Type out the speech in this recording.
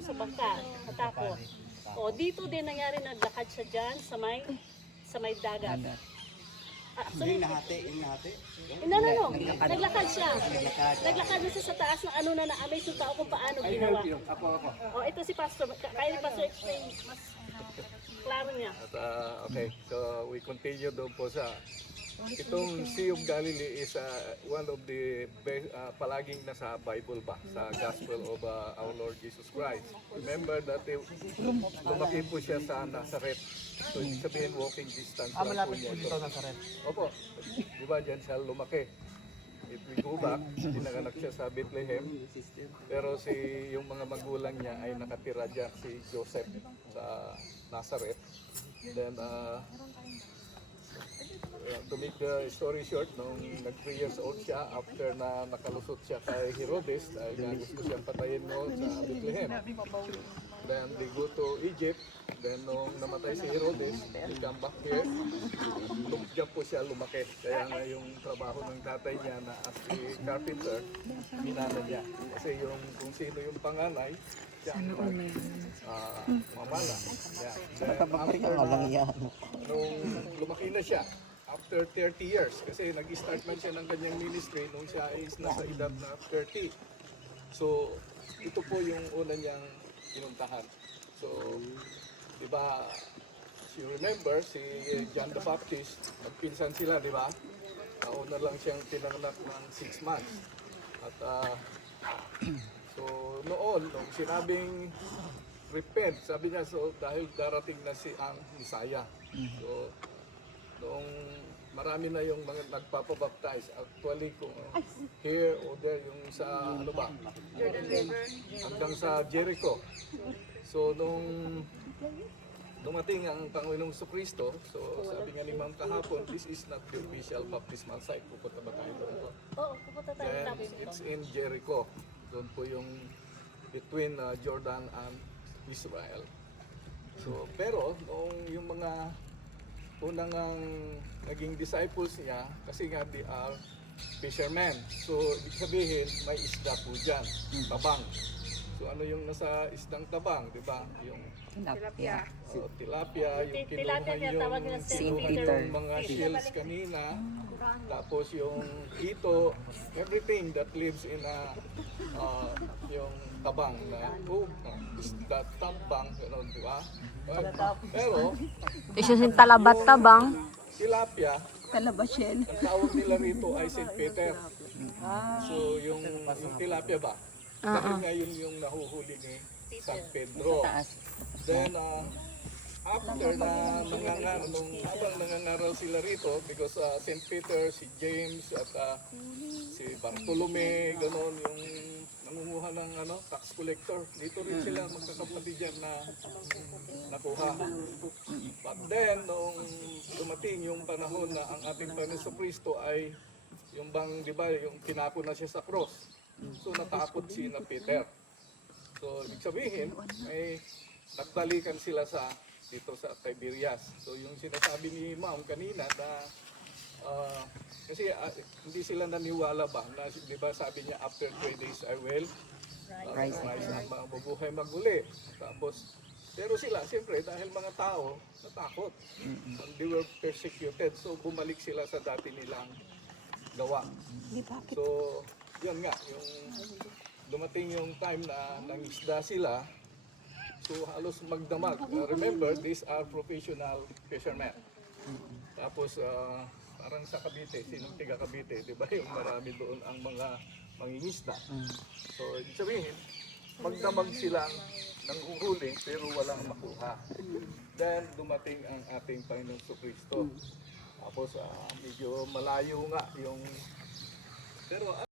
doon sa bangka, natakot. O, dito din nangyari, naglakad siya dyan sa may dagat. Yung nahati, yung nahati. No. Naglakad siya. Naglakad na siya sa taas ng ano na na-amaze yung tao kung paano ginawa. Ako. O, ito si Pastor. Kaya ni Pastor explain mas klaro niya. At, okay, so we continue doon po sa itong Sea of Galilee is one of the best, palaging nasa Bible ba, sa Gospel of our Lord Jesus Christ. Remember that lumaki po siya sa Nazareth. So ibig sabihin walking distance lang po Malapit niya po dito sa Red. Opo, di ba dyan siya lumaki. If we go back, pinanganak siya sa Bethlehem. Pero yung mga magulang niya ay nakatira dyan, si Joseph sa Nazareth. Then, to make the story short, nung nag 3 years old siya, after na nakalusot siya kay Herodes, dahil nga gusto siyang patayin noon sa Bethlehem. Then they go to Egypt. Then nung namatay si Herodes, they come back here. Diyan po siya lumaki. Kaya nga yung trabaho ng tatay niya na as a carpenter, minana niya. Kasi kung sino yung panganay, siya ang mamala. Yeah. Then after nung lumaki na siya, after 30 years, kasi nag-start man siya ng kanyang ministry nung siya is nasa edad na 30. So, ito po yung una niyang pinuntahan. So, di ba, you remember, si John the Baptist, magpinsan sila, di ba? Nauna lang siyang pinanganak ng 6 months. At, so, noon, nung sinabing repent, sabi niya, so, dahil darating na si ang Messiah. So, noong marami na yung mga nagpapabaptize, actually kung here or there, yung sa ano ba, hanggang sa Jericho. So nung dumating ang Panginoong Kristo, so sabi nga ni Ma'am kahapon, this is not the official baptismal site. Pupunta ba tayo doon? Oo, pupunta tayo Then tapos ito. it's in Jericho. Doon po yung between Jordan and Israel. So pero nung yung mga unang naging disciples niya, kasi nga they are fishermen. So ibig sabihin may isda po dyan, tabang. So ano yung nasa isdang tabang, di ba? Yung Tilapia. tilapia, yung Tilapia niya, tawag nila Saint kinuha Peter. yung mga shells kanina, tapos yung ito, everything that lives in yung tabang na isda, tabang, gano'n, di ba? Pero, Isa yung talabat tabang. tilapia, Kalabasyen. ang tawag nila rito ay Saint Peter. So yung tilapia ba? Dahil nga yun yung nahuhuli ni San Pedro. Then after na habang nangangaral sila rito, because Saint Peter, si James at si Bartolome, gano'n yung nangunguha ng tax collector. Dito rin sila magkakapatid dyan na nakuha. But then, nung dumating yung panahon na ang ating Panginoon Kristo ay yung bang, di ba, yung kinako na siya sa cross. So natakot si na Peter. So ibig sabihin, may nagbalikan sila dito sa Tiberias. So yung sinasabi ni Ma'am kanina na kasi hindi sila naniwala ba na, di ba sabi niya after 3 days I will rise na mabubuhay maguli. Tapos pero sila siyempre dahil mga tao natakot. They were persecuted. So bumalik sila sa dati nilang gawa. So yun nga, yung dumating yung time na nangisda sila, so halos magdamag. Remember, these are professional fishermen. Tapos parang sa Cavite, sinong tiga Cavite, di ba yung marami doon ang mga mangingisda. So ibig sabihin, magdamag silang nanghuhuli pero walang makuha. Then dumating ang ating Panginoong Kristo. Tapos medyo malayo nga yung pero